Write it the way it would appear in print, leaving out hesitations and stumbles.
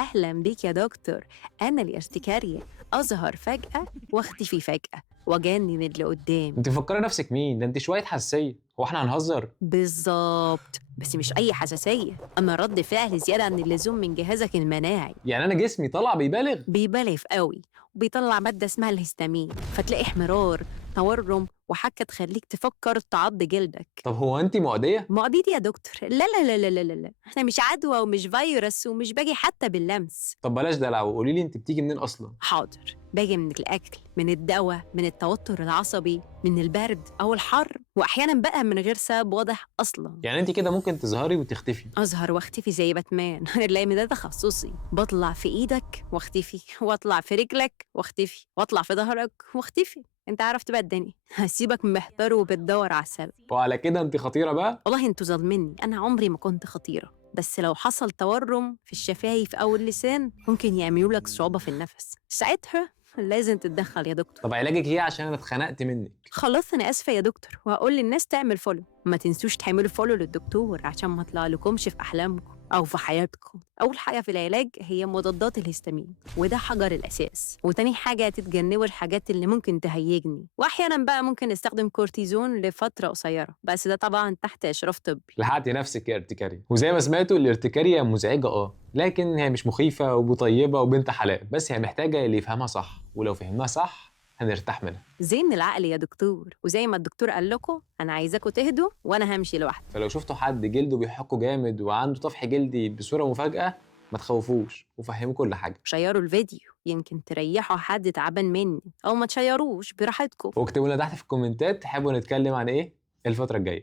أهلا بيك يا دكتور. أنا الارتكارية، أظهر فجأة واختفي فجأة وأجنن اللي قدامي. انت مفكره نفسك مين؟ ده انت شويه حساسيه. هو احنا هنهزر؟ بالظبط، بس مش أي حساسية، أما رد فعل زيادة عن اللزوم من جهازك المناعي. يعني انا جسمي طلع بيبالغ؟ بيبالغ قوي وبيطلع مادة اسمها الهستامين، فتلاقي احمرار، تورم، وحكة تخليك تفكر تعض جلدك. طب هو انت معديه؟ معديتي يا دكتور؟ لا لا لا لا لا لا، احنا مش عدوى ومش فيروس ومش باجي حتى باللمس. طب بلاش دلع وقولي لي انت بتيجي منين اصلا؟ حاضر، باجي من الأكل، من الدواء، من التوتر العصبي، من البرد أو الحر، وأحيانا بقى من غير سبب واضح أصلا. يعني انت كده ممكن تظهري وتختفي؟ أظهر واختفي زي باتمان. لأن ده تخصصي، بطلع في إيدك واختفي، واطلع في رجلك واختفي، واطلع في ظهرك واختفي. انت عرفت بقى الدنيا. هسيبك محتار وبتدور على السبب. وعلى كده انت خطيره بقى. والله انتوا ظالميني، انا عمري ما كنت خطيره، بس لو حصل تورم في الشفايف او اللسان ممكن يعملوا لك صعوبه في النفس، ساعتها لازم تتدخل يا دكتور. طب علاجك ايه عشان انا اتخنقت منك؟ خلاص انا اسفه يا دكتور، وهقول للناس تعمل فولو. ما تنسوش تعملوا فولو للدكتور عشان ما يطلعلكمش في احلامكم او في حياتكم. اول حاجه في العلاج هي مضادات الهستامين، وده حجر الاساس. وتاني حاجه تتجنبوا الحاجات اللي ممكن تهيجني، واحيانا بقى ممكن نستخدم كورتيزون لفتره قصيره، بس ده طبعا تحت اشراف طبي. لحقتي نفسك يا ارتكاريه. وزي ما سمعتوا الارتكاريه مزعجه لكن هي مش مخيفه وطيبه وبنت حلال، بس هي محتاجه اللي يفهمها صح، ولو فهمناها صح هنرتاح منها. زين العقل يا دكتور، وزي ما الدكتور قال لكم انا عايزاكم تهدوا وانا همشي لوحدي. فلو شفتوا حد جلده بيحكه جامد وعنده طفح جلدي بصوره مفاجاه، ما تخوفوش وفهموا كل حاجه. شيروا الفيديو يمكن تريحوا حد تعبان مني، او ما تشيروش براحتكم. واكتبوا لنا تحت في الكومنتات تحبوا نتكلم عن ايه الفتره الجايه.